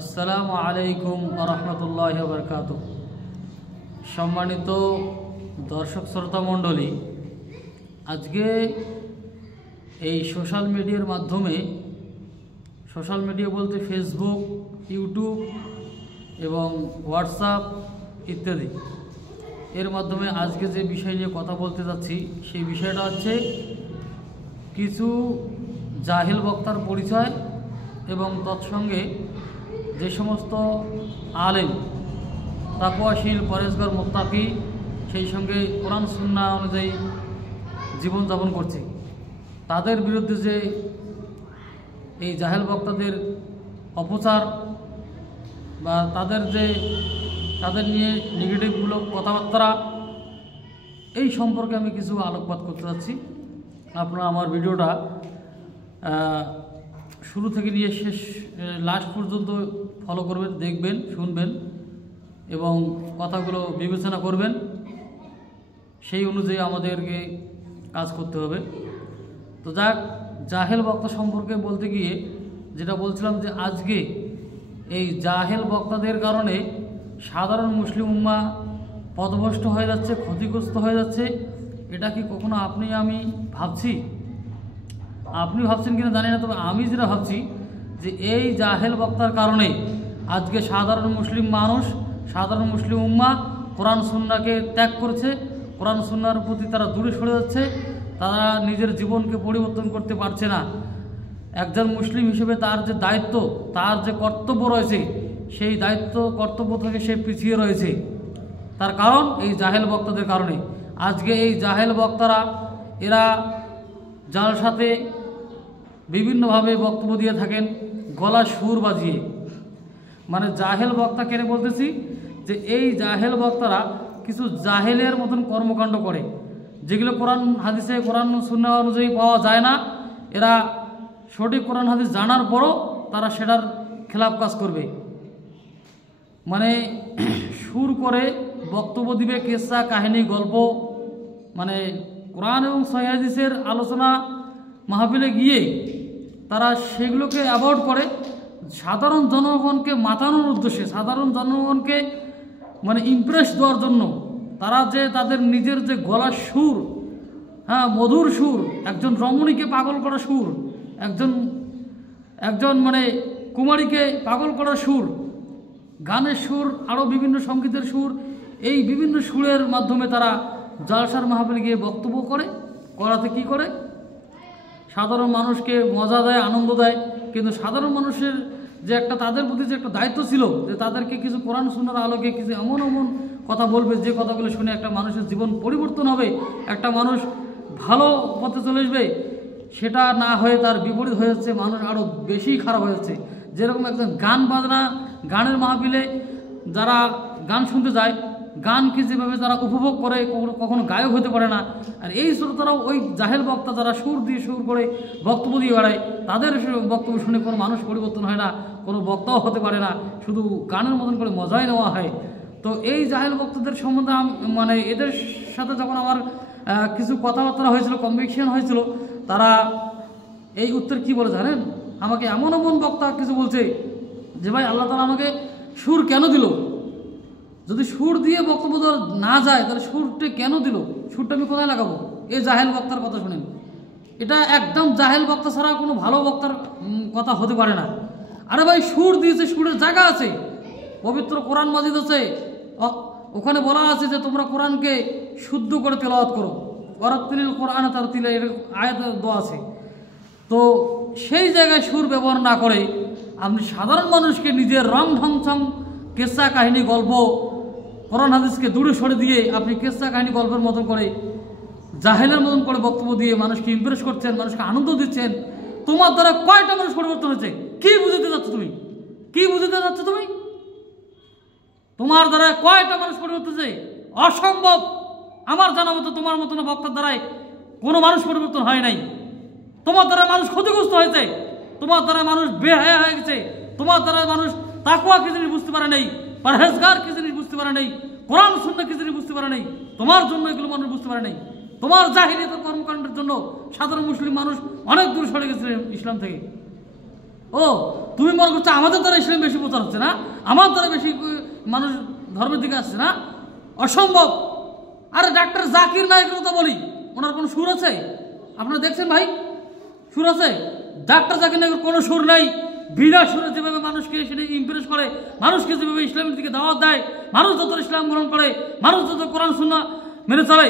আসসালামু আলাইকুম রহমতুল্লাহি ওয়া বারাকাতুহু। সম্মানিত দর্শক শ্রোতা মণ্ডলী, আজকে এই সোশ্যাল মিডিয়ার মাধ্যমে, সোশ্যাল মিডিয়া বলতে ফেসবুক, ইউটিউব এবং হোয়াটসঅ্যাপ ইত্যাদি, এর মাধ্যমে আজকে যে বিষয় নিয়ে কথা বলতে যাচ্ছি সেই বিষয়টা হচ্ছে কিছু জাহিল বক্তার পরিচয় এবং তৎসঙ্গে যে সমস্ত আলেম, তাকওয়াশীল, পরেজগার, মুত্তাকি, সেই সঙ্গে কোরআন সুন্নাহ অনুযায়ী জীবনযাপন করছে, তাদের বিরুদ্ধে যে এই জাহেল বক্তাদের অপচার বা তাদের নিয়ে নেগেটিভমূলক কথাবার্তা, এই সম্পর্কে আমি কিছু আলোকপাত করতে যাচ্ছি। আপনারা আমার ভিডিওটা শুরু থেকে নিয়ে শেষ লাস্ট পর্যন্ত ফলো করবেন, দেখবেন, শুনবেন এবং কথাগুলো বিবেচনা করবেন। সেই অনুযায়ী আমাদেরকে কাজ করতে হবে। তো যাক, জাহেল বক্তা সম্পর্কে বলতে গিয়ে যেটা বলছিলাম যে আজকে এই জাহেল বক্তাদের কারণে সাধারণ মুসলিম উম্মাহ পথভ্রষ্ট হয়ে যাচ্ছে, ক্ষতিগ্রস্ত হয়ে যাচ্ছে। এটা কি কখনো আপনি আমি ভাবছি? আপনি ভাবছেন কিনা জানি না, তবে আমি যেটা ভাবছি যে এই জাহেল বক্তার কারণে আজকে সাধারণ মুসলিম মানুষ, সাধারণ মুসলিম উম্মাহ কোরআন সুন্নাহকে ত্যাগ করছে, কোরআন সুন্নাহর প্রতি তারা দূরে সরে যাচ্ছে, তারা নিজের জীবনকে পরিবর্তন করতে পারছে না। একজন মুসলিম হিসেবে তার যে দায়িত্ব, তার যে কর্তব্য রয়েছে, সেই দায়িত্ব কর্তব্য থেকে সে পিছিয়ে রয়েছে। তার কারণ এই জাহেল বক্তাদের কারণে। আজকে এই জাহেল বক্তারা এরা জালসাতে বিভিন্নভাবে বক্তব্য দিয়ে থাকেন, গলা সুর বাজিয়ে। মানে জাহেল বক্তা কেন বলতেছি, যে এই জাহেল বক্তারা কিছু জাহেলের মতন কর্মকাণ্ড করে, যেগুলো কোরআন হাদিসে, কোরআন সুন্নাহ অনুযায়ী পাওয়া যায় না। এরা সঠিক কোরআন হাদিস জানার পরও তারা সেটার খেলাফ কাজ করবে। মানে সুর করে বক্তব্য দিবে, কেসা কাহিনী, গল্প, মানে কোরআন এবং সহিহ হাদিসের আলোচনা মাহফিলে গিয়ে তারা সেগুলোকে অ্যাভয়েড করে সাধারণ জনগণকে মাতানোর উদ্দেশ্যে, সাধারণ জনগণকে মানে ইমপ্রেস দেওয়ার জন্য তারা যে তাদের নিজের যে গলার সুর, হ্যাঁ, মধুর সুর, একজন রমণীকে পাগল করা সুর, একজন মানে কুমারীকে পাগল করা সুর, গানের সুর, আরও বিভিন্ন সঙ্গীতের সুর, এই বিভিন্ন সুরের মাধ্যমে তারা জালসার মাহফিলে গিয়ে বক্তব্য করাতে কি করে, সাধারণ মানুষকে মজা দেয়, আনন্দ দেয়। কিন্তু সাধারণ মানুষের যে একটা, তাদের প্রতি যে একটা দায়িত্ব ছিল, যে তাদেরকে কিছু কোরআন সুন্নাহর আলোকে কিছু এমন এমন কথা বলবে, যে কথাগুলো শুনে একটা মানুষের জীবন পরিবর্তন হবে, একটা মানুষ ভালো পথে চলে আসবে, সেটা না হয়ে তার বিপরীত হয়ে যাচ্ছে, মানুষ আরও বেশি খারাপ হয়ে যাচ্ছে। যেরকম একজন গান বাজনা, গানের মাহফিলে যারা গান শুনতে যায়, গানকে যেভাবে তারা উপভোগ করে, কখনো গায়ক হতে পারে না। আর এই শ্রোতারাও ওই জাহেল বক্তা যারা সুর করে বক্তব্য দিয়ে বেড়ায়, তাদের বক্তব্য শুনে কোনো মানুষ পরিবর্তন হয় না, কোনো বক্তাও হতে পারে না, শুধু গানের মতন করে মজাই নেওয়া হয়। তো এই জাহেল বক্তাদের সম্বন্ধে মানে এদের সাথে যখন আমার কিছু কথাবার্তা হয়েছিল, কনভিকশন হয়েছিল, তারা এই উত্তর কি বলে জানেন? আমাকে এমন এমন বক্তা কিছু বলছে যে ভাই, আল্লাহ তাআলা আমাকে সুর কেন দিল? যদি সুর দিয়ে বক্তব্য না যায়, তাহলে সুরটা কেন দিল? সুরটা আমি কোথায় লাগাবো? এই জাহেল বক্তার কথা শুনেন। এটা একদম জাহেল বক্তা ছাড়া কোনো ভালো বক্তার কথা হতে পারে না। আরে ভাই, সুর দিয়েছে, সুরের জায়গা আছে, পবিত্র কোরআন মাজিদ আছে, ওখানে বলা আছে যে তোমরা কোরআনকে শুদ্ধ করে তেলাওয়াত করো, ওয়ারাত্তিলিল কোরআন তারতিলা, এর আয়াত দেওয়া আছে। তো সেই জায়গায় সুর ব্যবহার না করে আপনি সাধারণ মানুষকে নিজের রং ঢংছং কেসা কাহিনী, গল্প, কোরআন হাদিসকে দূরে সরে দিয়ে আপনি কেসা কাহিনী, গল্পের মতন করে, জাহেলের মতন করে বক্তব্য দিয়ে মানুষকে ইমপ্রেস করছেন, মানুষকে আনন্দ দিচ্ছেন। তোমার দ্বারা কয়টা মানুষ পরিবর্তন হয়েছে? কি বুঝাতে যাচ্ছ তুমি? কি বুঝাতে যাচ্ছ তুমি? তোমার দ্বারা কয়টা মানুষ পরিবর্তন হয়েছে? অসম্ভব। আমার জানা মতো তোমার মতন বক্তার দ্বারাই কোনো মানুষ পরিবর্তন হয় নাই। তোমার দ্বারা মানুষ ক্ষতিগ্রস্ত হয়েছে, তোমার দ্বারা মানুষ বেহায়া হয়ে গেছে, তোমার দ্বারা মানুষ তাকওয়া কি জিনিস বুঝতে পারে নাই, পরহেজগার কি জিনিস বুঝতে পারে নাই, কোরআন সুন্নাহ কি জিনিস বুঝতে পারে নাই। তোমার জন্য এগুলো মানুষ বুঝতে পারে নাই। তোমার জাহিলিয়াতের কর্মকাণ্ডের জন্য সাধারণ মুসলিম মানুষ অনেক দূর সরে গেছে ইসলাম থেকে। ও তুমি মনে করছো আমাদের দ্বারা ইসলাম বেশি প্রচার হচ্ছে না, আমার দ্বারা বেশি মানুষ ধর্মের দিকে আসছে না? অসম্ভব। আরে ডাক্তার জাকির নায়কের কথা বলি, ওনার কোনো সুর আছে? আপনারা দেখছেন ভাই সুর আছে? ডাক্তার জাকির নায়কের কোনো সুর নেই। বিনা সুরে যেভাবে মানুষকে সেটা ইমপ্রেস করে, মানুষকে যেভাবে ইসলামের দিকে দাওয়াত দেয়, মানুষ যত ইসলাম গ্রহণ করে, মানুষ যত কোরআন সুন্নাহ মেনে চলে,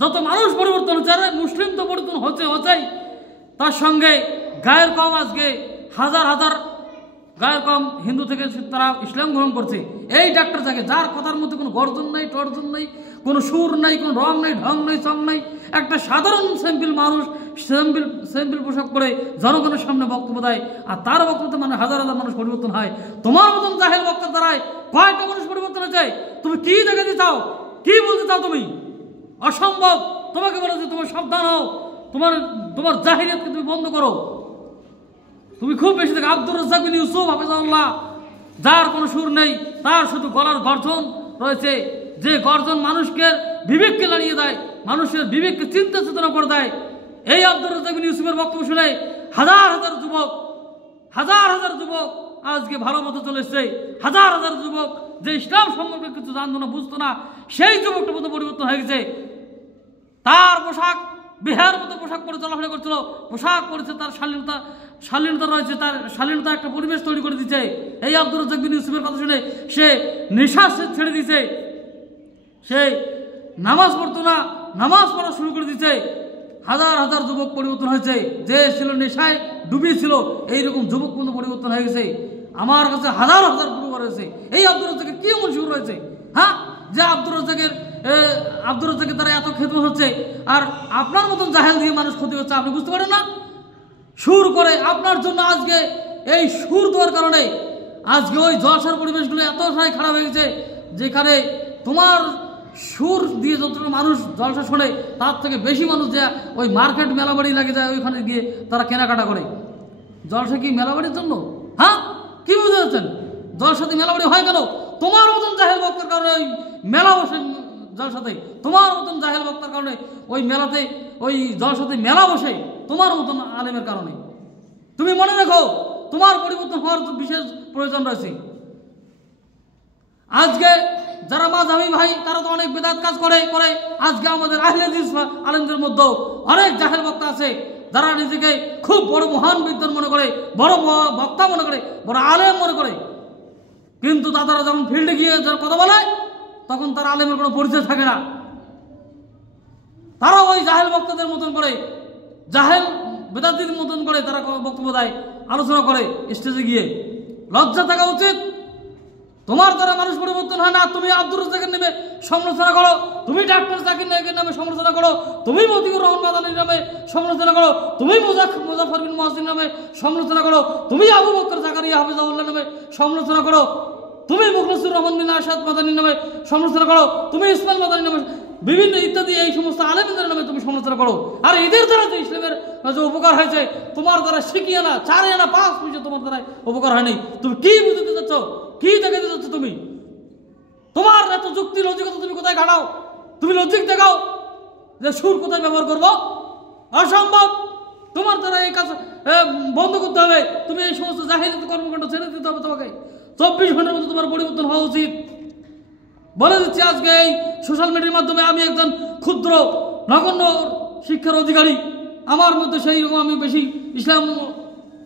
যত মানুষ পরিবর্তন হচ্ছে। আরে মুসলিম তো পরিবর্তন হচ্ছেই, তার সঙ্গে গায়ের কম আজকে হাজার হাজার গায়ের কম হিন্দু থেকে তারা ইসলাম গ্রহণ করছে। এই ডাক্তার জাকির, যার কথার মধ্যে কোনো গর্জন নেই, টর্জন নেই, কোনো সুর নেই, কোনো রং নেই, ঢং নেই, চং নেই, একটা সাধারণ স্যাম্পল মানুষ স্যাম্পল পোশাক পরে জনগণের সামনে বক্তব্য দেয়, আর তার বক্তব্যতে মানে হাজার হাজার মানুষ পরিবর্তন হয়। তোমার মতন জাহেল বক্তার দ্বারায় কয়েকটা মানুষ পরিবর্তন হয়েছে। তুমি কি দেখাতে চাও, কি বলতে চাও তুমি? অসম্ভব। তোমাকে বলে যে তোমার সাবধান হও, তোমার জাহিলিয়াতকে তুমি বন্ধ করো। তুমি খুব বেশি দেখো আব্দুর রাজ্জাক বিন ইউসুফ হাফিজাহুল্লাহ, যার কোনো সুর নেই, তার শুধু গলার গর্জন রয়েছে, যে গর্জন মানুষকে বিবেককে লাড়িয়ে দেয়, মানুষের বিবেককে চিন্তা চেতনা করে দেয়। এই আব্দুর রাজ্জাক বিন ইউসুফের বক্তব্য শুনে হাজার হাজার যুবক আজকে ভালো মতো চলে এসছে। হাজার হাজার যুবক যে ইসলাম সম্পর্কে কিছু জানতো না, বুঝতো না, সেই যুবকটা মতো পরিবর্তন হয়ে গেছে। তার পোশাক বিহার মতো পোশাক পরে চলাফেরা করছিল, পোশাক পরেছে, তার শালীনতা রয়েছে, তার শালীনতা একটা পরিবেশ তৈরি করে দিচ্ছে। এই আব্দুর রাজ্জাক বিন ইউসুফের কথা শুনে সে নেশা ছেড়ে দিয়েছে, সে নামাজ পড়তো না, নামাজ পড়া শুরু করে দিচ্ছে। হাজার হাজার যুবক পরিবর্তন হয়েছে। যে ছিল নেশায় ডুবিয়েছিল, এইরকম যুবক কিন্তু পরিবর্তন হয়ে গেছে। আমার কাছে হাজার হাজার পরিবার রয়েছে। এই আব্দুর রাজ্জাকের কি এমন সুর রয়েছে? হ্যাঁ, যে আব্দুর রাজ্জাকের দ্বারা এত খেদমত হচ্ছে, আর আপনার মতন জাহেল দিয়ে মানুষ ক্ষতি হচ্ছে, আপনি বুঝতে পারেন না? সুর করে আপনার জন্য আজকে এই সুর দেওয়ার কারণে আজকে ওই জলসার পরিবেশগুলো এতটাই খারাপ হয়ে গেছে, যেখানে তোমার সুর দিয়ে যতটা মানুষ জলসা শোনে, তার থেকে বেশি মানুষ যায় ওই মার্কেট মেলাবাড়ি লাগে যায়, ওইখানে গিয়ে তারা কেনাকাটা করে। জলসা কি মেলাবাড়ির জন্য? হ্যাঁ, কি বুঝতে পারছেন? জলসাতে মেলাবাড়ি হয় কেন? তোমার মতন জাহেল বক্তার কারণে ওই মেলা বসে জলসাতে, তোমার মতন জাহেল বক্তার কারণে ওই মেলাতে, ওই জলসাতে মেলা বসে, তোমার মতন আলেমের কারণে। তুমি মনে রাখো, তোমার পরিবর্তন হওয়ার বিশেষ প্রয়োজন রয়েছে। আজকে যারা মাযহাবী ভাই, তারা তো অনেক বেদাত কাজ করে। আজকে আমাদের আহলে হাদিস আলেমদের মধ্যে অনেক জাহেল বক্তা আছে, যারা নিজেকে খুব বড় মহান বিদ্বান মনে করে, বড় বক্তা মনে করে, বড় আলেম মনে করে, কিন্তু তারা যখন ফিল্ডে গিয়ে যারা কথা বলে, তখন তার আলেমের কোনো পরিচয় থাকে না। তারা ওই জাহেল বক্তাদের মতন করে, জাহেল বেদাতির মতন করে তারা বক্তব্য দেয়, আলোচনা করে স্টেজে গিয়ে। লজ্জা থাকা উচিত। তোমার দ্বারা মানুষ পরিবর্তন হয় না। তুমি আব্দুর রাজ্জাকের নামে সমালোচনা করো, তুমি ডাক্তার জাকির নায়কের নামে সমালোচনা করো, তুমি মতিউর রহমান মাদানির নামে সমালোচনা করো, তুমি মুজাফফর বিন মুহসিন নামে সমালোচনা করো, তুমি আবু বকর জাকারিয়া হাফিজাহুল্লাহ নামে সমালোচনা করো, তুমি মুখলিসুর রহমান বিন আশাদ মাদানির নামে সমালোচনা করো, তুমি ইসমাইল মাদানির নামে বিভিন্ন ইত্যাদি এই সমস্ত আলেমদের নামে তুমি সমালোচনা করো। আর এদের দ্বারা যে ইসলামের যে উপকার হয়েছে, তোমার দ্বারা শিখিয়ে না 4 আনা 5 পয়সা তোমার দ্বারা উপকার হয়নি। তুমি কি বুঝতে চাচ্ছ, কি দেখাতে চাচ্ছ? তুমি তোমার এত যুক্তি লজিকতা তুমি কোথায় ঘাটাও? তুমি লজিক দেখাও যে সুর কোথায় ব্যবহার করবো। অসম্ভব। তোমার দ্বারা এই কাজ বন্ধ করতে হবে। তুমি এই সমস্ত জাহিলিয়াত কর্মকাণ্ড ছেড়ে দিতে হবে। তোমাকে 24 ঘন্টার মধ্যে তোমার পরিবর্তন হওয়া উচিত। বলে দিচ্ছি, আজকে এই সোশ্যাল মিডিয়ার মাধ্যমে আমি একজন ক্ষুদ্র নগণ্য শিক্ষার অধিকারী। আমার মধ্যে সেই রকম আমি বেশি ইসলাম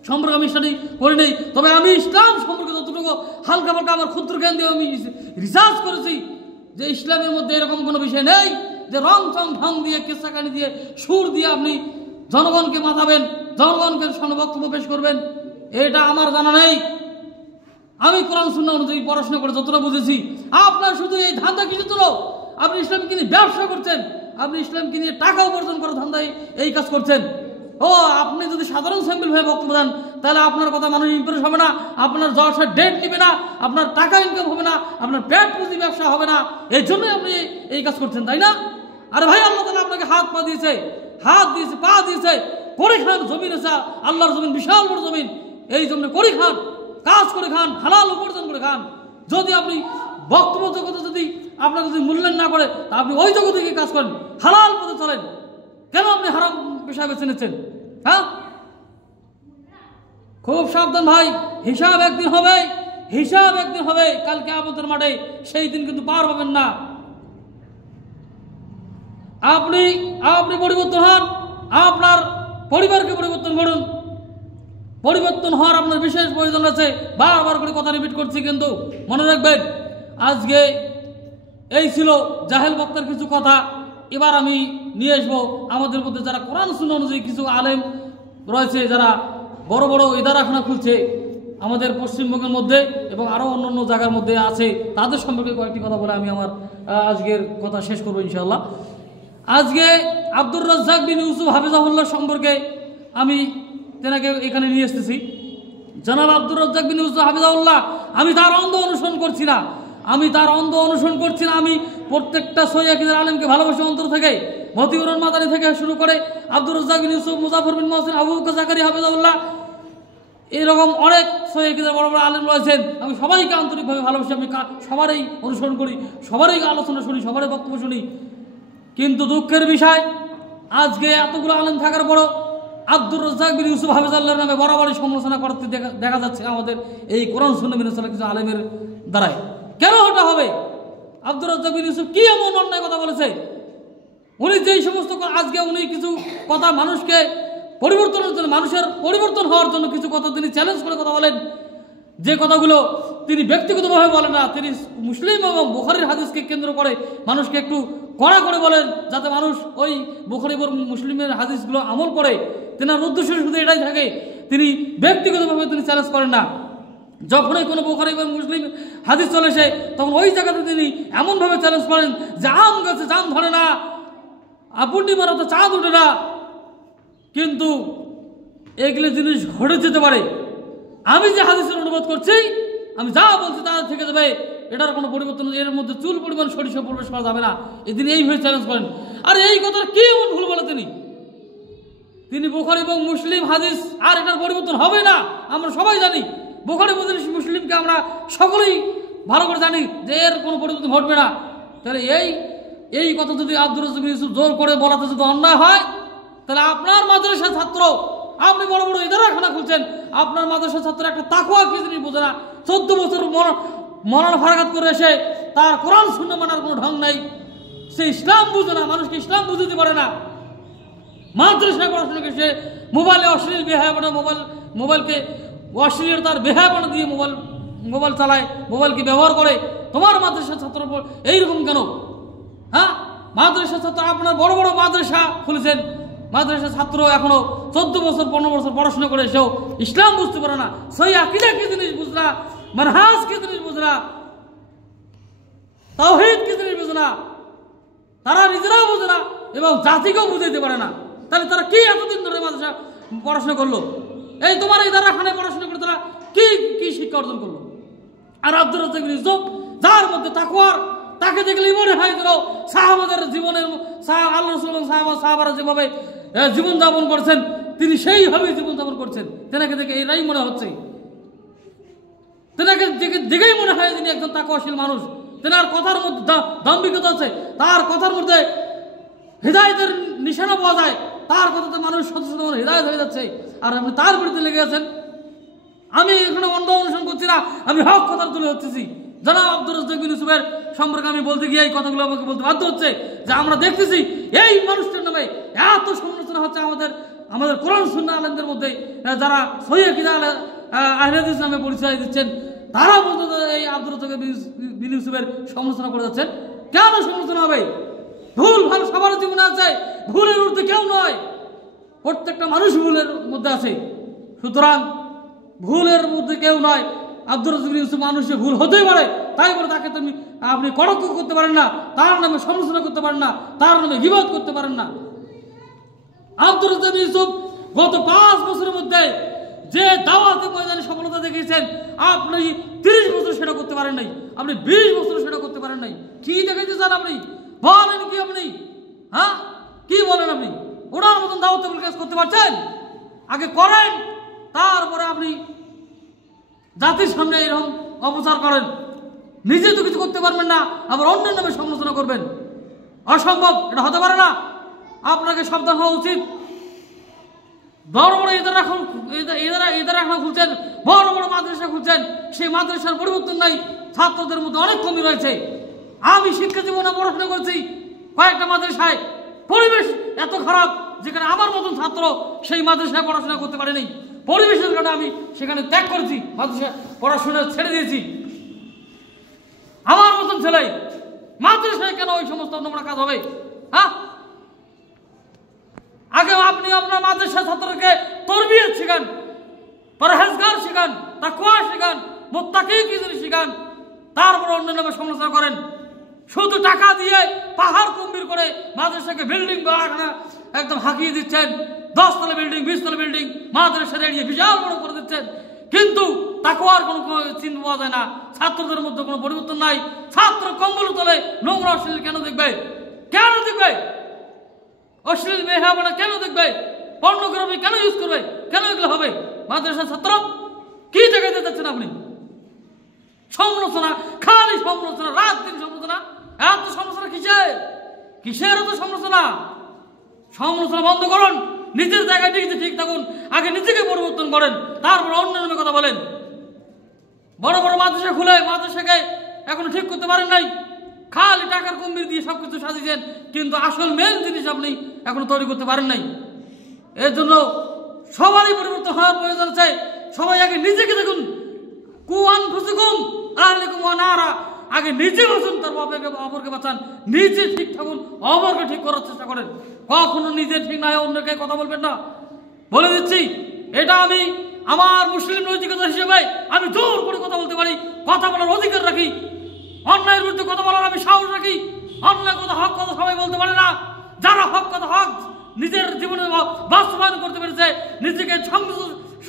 সম্পর্কে আমি স্টাডি করি নেই, তবে আমি ইসলাম সম্পর্কে যতটুকু হালকা ফালকা আমার ক্ষুদ্র জ্ঞান দিয়ে আমি রিসার্চ করেছি যে ইসলামের মধ্যে এরকম কোনো বিষয় নেই যে রং চং ঢং দিয়ে, কেসা কানি দিয়ে, সুর দিয়ে আপনি জনগণকে মাথাবেন, জনগণকে সামনে বক্তব্য পেশ করবেন। এটা আমার জানা নেই। আমি কোরআন সুন্নাহ অনুযায়ী পড়াশোনা করে যতটা বুঝেছি। আপনার শুধু এই ধান্দা কিছু তো, আপনি ইসলামকে নিয়ে ব্যবসা করছেন, আপনি ইসলামকে নিয়ে টাকা উপার্জন করার ধান্দায় এই কাজ করছেন। ও আপনি যদি সাধারণ স্যাম্পল ভাবে বক্তব্য দেন, তাহলে আপনার কথা মানুষ ইমপ্রেস হবে না, আপনার জলসার ডেট নিবে না, আপনার টাকা ইনকাম হবে না, আপনার পেট পুঁজি ব্যবসা হবে না। এই জন্যই আপনি এই কাজ করছেন, তাই না? আরে ভাই, আল্লাহ তাআলা আপনাকে হাত দিয়েছে, পা দিয়েছে, করে খান। জমিন আছে, আল্লাহর জমিন বিশাল বড় জমিন। এই জন্য করে খান, কাজ করে খান, হালাল উপার্জন করে খান। যদি আপনি বক্তব্য জগতে যদি আপনাকে যদি মূল্যায়ন না করে, আপনি ওই জগতে গিয়ে কাজ করেন, হালাল পথে চলেন। কেন আপনি হারাম পেশা বেছে নিচ্ছেন? হ্যাঁ, খুব সাবধান ভাই, হিসাব একদিন হবে, হিসাব একদিন হবে কালকে আমাদের মাঠে, সেই দিন কিন্তু পার হবেন না। আপনি আপনি পরিবর্তন হন, আপনার পরিবারকে পরিবর্তন করুন। পরিবর্তন হওয়ার আপনার বিশেষ প্রয়োজন আছে। বারবার করে কথা রিপিট করছি, কিন্তু মনে রাখবেন আজকে এই ছিল জাহেল বক্তার কিছু কথা। এবার আমি নিয়ে আসবো আমাদের মধ্যে যারা কোরআন সুন্নাহ অনুযায়ী কিছু আলেম রয়েছে, যারা বড় বড় ইদারাখানা খুলছে আমাদের পশ্চিমবঙ্গের মধ্যে এবং আরও অন্যান্য জায়গার মধ্যে আছে, তাদের সম্পর্কে কয়েকটি কথা বলে আমি আমার আজকের কথা শেষ করবো ইনশাআল্লাহ। আজকে আব্দুর রাজ্জাক বিন ইউসুফ হাফিজাহুল্লাহ সম্পর্কে আমি তেনাকে এখানে নিয়ে এসেছি। জনাব আব্দুর রাজ্জাক বিন ইউসুফ হাফিজাহুল্লাহ, আমি তার অন্ধ অনুসরণ করছি না, আমি প্রত্যেকটা সহিহ আকীদার আলেমকে ভালোবাসি অন্তর থেকে। মতিউর রহমান মাদানী থেকে শুরু করে আব্দুর রাজ্জাক বিন ইউসুফ, মুজাফফর বিন মহসিন, আবু বকর জাকারিয়া হাফিজাহুল্লাহ, এরকম অনেক সহিহ আকীদার বড় বড় আলেম রয়েছেন। আমি সবাইকে আন্তরিকভাবে ভালোবাসি, আমি সবারই অনুসরণ করি, সবারই আলোচনা শুনি, সবারই বক্তব্য শুনি। কিন্তু দুঃখের বিষয়, আজকে এতগুলো আলেম থাকার পরও আব্দুর রাজ্জাক বিন ইউসুফ হাফিজাহুল্লাহর নামে বরাবরই সমালোচনা করতে দেখা যাচ্ছে আমাদের এই কোরআন সুন্নাহ মেনে চলা কিছু আলেমের দ্বারাই। কেন ওটা হবে? আব্দুর রাজ্জাক বিন ইউসুফ কি এমন অন্যায় কথা বলেছে? উনি যেই সমস্ত আজকে উনি কিছু কথা মানুষকে পরিবর্তনের জন্য, মানুষের পরিবর্তন হওয়ার জন্য কিছু কথা তিনি চ্যালেঞ্জ করে কথা বলেন, যে কথাগুলো তিনি ব্যক্তিগতভাবে বলেন না, তিনি মুসলিম এবং বুখারীর হাদিসকে কেন্দ্র করে মানুষকে একটু কড়া করে বলেন, যাতে মানুষ ওই বুখারী এবং মুসলিমের হাদিসগুলো আমল করে। তেনার উদ্দেশ্য শুধু এটাই থাকে, তিনি ব্যক্তিগতভাবে তিনি চ্যালেঞ্জ করেন না। যখনই কোনো বুখারী এবং মুসলিম হাদিস চলে আসে, তখন ওই জায়গাতে তিনি এমনভাবে চ্যালেঞ্জ করেন যে আম গাছে জাম ধরে না, পূর্ণিমার চাঁদ উঠে না, কিন্তু এগুলো জিনিস ঘটে যেতে পারে। আমি যে হাদিসের অনুবাদ করছি, আমি যা বলছি তা থেকে যাবে, এটার কোনো পরিবর্তন, এর মধ্যে চুল পরিমাণ সরিষা প্রবেশ করা যাবে না। তিনি এইভাবে চ্যালেঞ্জ করেন। আর এই কথার কি এমন ভুল বলে তিনি বুখারী এবং মুসলিম হাদিস, আর এটার পরিবর্তন হবে না, আমরা সবাই জানি। বুখারী মুসলিমকে আমরা সকলেই ভালো করে জানি যে এর কোনো পরিবর্তন ঘটবে না। তাহলে এই কথা যদি আব্দুর রাজ্জাক বিন ইউসুফ জোর করে বলাতে যদি অন্যায় হয়, তাহলে আপনার মাদ্রাসার ছাত্র, আপনি বড় বড় ইদারাখানা খুলছেন, আপনার মাদ্রাসার ছাত্র একটা তাকওয়া কি জিনিস বোঝে না, 14 বছর মরণ ফারাগাত করে এসে তার কোরআন সুন্নাহ মানার কোনো ঢং নাই, সে ইসলাম বুঝে না, মানুষকে ইসলাম বুঝতে পারে না। মাদ্রাসায় পড়াশোনা করে সে মোবাইলে অশ্লীল বেহায়াপনা, মোবাইলকে অশ্লীলতার বেহায়াপনা দিয়ে মোবাইল চালায়, মোবাইলকে ব্যবহার করে। তোমার মাদ্রাসার ছাত্র এইরকম কেন? হ্যাঁ, মাদ্রাসার ছাত্র, আপনার বড় বড় মাদ্রাসা খুলেছেন, মাদ্রাসার ছাত্র এখনো 14 বছর 15 বছর পড়াশোনা করে এসেও ইসলাম বুঝতে পারে না, সহিহ আকীদা কি জিনিস বুঝে না, মানহাজ কি জিনিস বুঝে না, তাওহীদ কি জিনিস বুঝে না, তারা নিজেরাও বুঝে না এবং জাতিকেও বুঝাইতে পারে না। তাহলে তারা কি এতদিন ধরে মাদ্রাসা পড়াশোনা করলো? এই তোমার এই ইদারাখানায় পড়াশোনা করে তারা কি শিক্ষা অর্জন করলো? আর আব্দুর রাজ্জাক বিন ইউসুফ, যার মধ্যে তাকওয়ার, তাকে দেখলেই মনে হয় যেন সাহাবাদের জীবনের, আল্লাহ রাসূল এবং সাহাবারা যেভাবে জীবনযাপন করছেন, তিনি সেইভাবেই জীবনযাপন করছেন। তেনাকে দেখে এরাই মনে হচ্ছে, তেনাকে দেখেই মনে হয় তিনি একজন তাকওয়াশীল মানুষ। তেনার কথার মধ্যে দাম্ভিকতা আছে, তার কথার মধ্যে হিদায়াতের নিশানা পাওয়া যায়, তার কথাতে মানুষ শত শত হিদায়াত হয়ে যাচ্ছে, আর আপনি তার বিরুদ্ধে লেগে আছেন। আমি এখানে অন্ধ অনুসরণ করছি না, আমি হক কথা তুলে হচ্ছি। জনাব আব্দুর রাজ্জাক বিন ইউসুফের সম্পর্কে আমি বলতে গিয়ে এই কথাগুলো আমাকে বলতে বাধ্য হচ্ছে যে আমরা দেখতেছি এই মানুষটার নামে এত সমালোচনা হচ্ছে আমাদের কোরআন সুন্নাহ আলেমদের মধ্যে, যারা সহিহ আকীদা আহলে হাদিস নামে পরিচয় দিচ্ছেন, তারা পর্যন্ত এই আব্দুর রাজ্জাক বিন ইউসুফের সমালোচনা করে যাচ্ছেন। কেন সমালোচনা হবে? ভুল ভাল সবার জীবনে আছে, ভুলের ঊর্ধ্বে কেউ নয়, প্রত্যেকটা মানুষ ভুলের মধ্যে আছে। সুতরাং ভুলের মধ্যে কেউ নয়। আব্দুর রাজ্জাক বিন ইউসুফ, মানুষের ভুল হতেই পারে, তাই বলে তাকে আপনি কটাক্ষ করতে পারেন না, তার নামে সমালোচনা করতে পারেন না, তার নামে গীবত করতে পারেন না। আব্দুর রাজ্জাক বিন ইউসুফ গত 5 বছরের মধ্যে যে দাওয়াতি ময়দানে সফলতা দেখিয়েছেন, আপনি 30 বছর সেটা করতে পারেন নাই, আপনি 20 বছর সেটা করতে পারেন নাই। কি দেখাইতে চান আপনি? বলেন কি আপনি? হ্যাঁ, কি বলেন আপনি? ওনার মতন দাওয়াতি কাজ করতে পারছেন? আগে করেন, তারপরে আপনি জাতির সামনে এরকম অপচার করেন। নিজে তো কিছু করতে পারবেন না, আবার অন্যের নামে সমালোচনা করবেন, অসম্ভব, এটা হতে পারে না। আপনাকে সাবধান হওয়া উচিত। বড় বড় এদের এখন খুলছেন, বড় বড় মাদ্রাসা খুলছেন, সেই মাদ্রাসার পরিবর্তন নাই, ছাত্রদের মধ্যে অনেক কমি রয়েছে। আমি শিক্ষা জীবনে পড়াশোনা করেছি কয়েকটা মাদ্রাসায়, পরিবেশ এত খারাপ যেখানে আমার মতন ছাত্র সেই মাদ্রাসায় পড়াশোনা করতে পারেনি। পরিবেশের কারণে আমি সেখানে ত্যাগ করেছি, মাদ্রাসা পড়াশোনা ছেড়ে দিয়েছি। আমার মতন ছেলে মাদ্রাসায় কেন ওই সমস্ত নোংরা কাজ হবে? হ্যাঁ, আগে আপনি আপনার মাদ্রাসা ছাত্রকে তরবিয়ত শেখান, পরহেজগার শেখান, তাকওয়া শেখান, মুত্তাকি কি জিনিস শেখান, তারপর অন্যান্য সমালোচনা করেন। শুধু টাকা দিয়ে পাহাড় কুম্ভীর করে মাদ্রাসাকে বিল্ডিং একদম হাঁকিয়ে দিচ্ছেন, 10 তলা বিল্ডিং, 20 তলা বিল্ডিং মাদ্রাসা এড়িয়ে বিশাল বড় করে দিচ্ছেন, কিন্তু তাকওয়ার কোনো চিহ্ন পাওয়া যায় না। ছাত্রদের মধ্যে কোনো পরিবর্তন নাই। ছাত্র কম্বল তলে নোংরা অশ্লীল কেন দেখবে? কেন দেখবে? অশ্লীল বেহায়াপনা কেন দেখবে? পর্নোগ্রাফি কেন ইউজ করবে? কেন এগুলো হবে? মাদ্রাসার ছাত্র কি জায়গায় যাচ্ছেন আপনি? সমালোচনা, খালি সমালোচনা, রাত দিন সমালোচনা। এত সমালোচনা কিসের এত সমালোচনা? সমালোচনা বন্ধ করুন, নিজের জায়গায় নিজে ঠিক থাকুন, আগে নিজেকে পরিবর্তন করেন, তারপর অন্যান্য কথা বলেন। বড় বড় মাদ্রাসা খুলে মাদ্রাসাকে এখনো ঠিক করতে পারেন নাই, খালি টাকার কুম্ভীর দিয়ে সবকিছু সাজিয়েছেন, কিন্তু আসল মেন জিনিস আপনি এখনো তৈরি করতে পারেন নাই। এর জন্য সবারই পরিবর্তন হওয়ার প্রয়োজন আছে। সবাই আগে নিজেকে দেখুন, কুআনফুসুকুম আহলিকুম নারা, আগে নিজে বাঁচুন, তারপর অপরকে বাঁচান। নিজে ঠিক থাকুন, অপরকে ঠিক করার চেষ্টা করেন। কখনো নিজে ঠিক না হয় অন্যকে কথা বলবেন না, বলে দিচ্ছি। এটা আমি আমার মুসলিম নৈতিকতা হিসেবে আমি জোর করে কথা বলতে পারি, কথা বলার অধিকার রাখি, অন্যায়ের বিরুদ্ধে কথা বলার আমি সাহস রাখি। অন্যায় কথা, হক কথা সবাই বলতে পারে না। যারা হক কথা হক নিজের জীবনে বাস্তবায়ন করতে পেরেছে, নিজেকে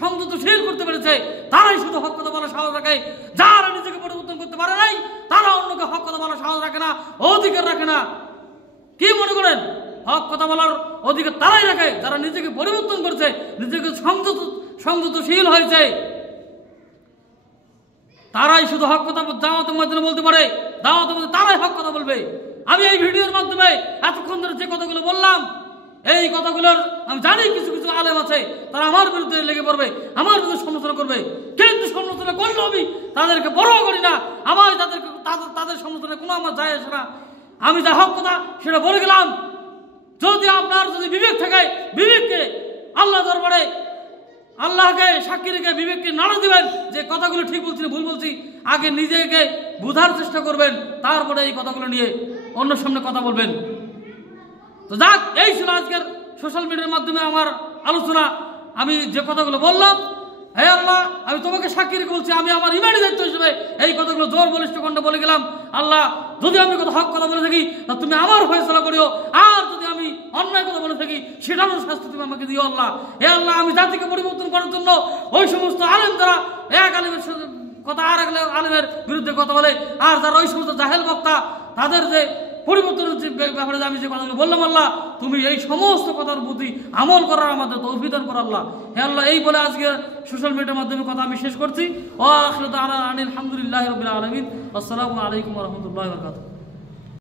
সংযতশীল করতে পেরেছে, তারাই শুধু হক কথা বলার সাহস রাখে। যারা নিজেকে পরিবর্তন করতে পারে নাই, তারা অন্যকে হক কথা বলার সাহস রাখে না, অধিকার রাখে না। কি মনে করেন? হক কথা বলার অধিকার তারাই রাখে যারা নিজেকে পরিবর্তন করছে, নিজেকে সংযতশীল হয়েছে, তারাই শুধু হক কথা দাওয়াতের মাধ্যমে বলতে পারে। দাওয়াতের মধ্যে তারাই হক কথা বলবে। আমি এই ভিডিওর মাধ্যমে এতক্ষণ ধরে যে কথাগুলো বললাম, এই কথাগুলোর আমি জানি কিছু কিছু আলেম আছে, তারা আমার বিরুদ্ধে লেগে পড়বে, আমার বিরুদ্ধে সমালোচনা করবে, কিন্তু সমালোচনা করলেও আমি তাদেরকে বড় করি না। আমার তাদের সমালোচনা কোনো আমার যায় আসে না। আমি যা হক কথা সেটা বলে গেলাম। যদি আপনার যদি বিবেক থাকে, বিবেককে আল্লাহ দরবারে আল্লাহকে সাক্ষী রেখে বিবেককে নাড়া দিবেন যে কথাগুলো ঠিক বলছি না ভুল বলছি, আগে নিজেকে বোঝার চেষ্টা করবেন, তারপরে এই কথাগুলো নিয়ে অন্য সামনে কথা বলবেন। তো যাক, এই ছিল আজকের সোশ্যাল মিডিয়ার মাধ্যমে আমার আলোচনা। আমি যে কথাগুলো বললাম, হে আল্লাহ, আমি তোমাকে সাক্ষী রেখে বলছি, আমি আমার ইমানি দায়িত্ব হিসেবে এই কথাগুলো জোর বলিষ্ঠ কণ্ঠে বলে গেলাম। আল্লাহ, যদি আমি হক কথা বলে থাকি তা তুমি আমার ফয়সালা করিও, আর যদি আমি অন্যায় কথা বলে থাকি সেটারও শাস্তি তুমি আমাকে দিও আল্লাহ। হে আল্লাহ, আমি জাতিকে পরিবর্তন করার জন্য ওই সমস্ত আলেম যারা এক আলেমের কথা আর এক আলেমের বিরুদ্ধে কথা বলে, আর যারা ওই সমস্ত জাহেল বক্তা তাদের যে পরিবর্তনের যে ব্যাপারে আমি যে কথাগুলো বললাম, আল্লাহ তুমি এই সমস্ত কথার প্রতি আমল করার আমাদের তৌফিক দান করো আল্লাহ। হে আল্লাহ, এই বলে আজকে সোশ্যাল মিডিয়ার মাধ্যমে কথা আমি শেষ করছি। ওয়া আখিরু দাওয়ানা আনিল হামদুলিল্লাহি রাব্বিল আলামিন। আসসালামু আলাইকুম ওয়া রাহমাতুল্লাহি ওয়া বারাকাতুহু।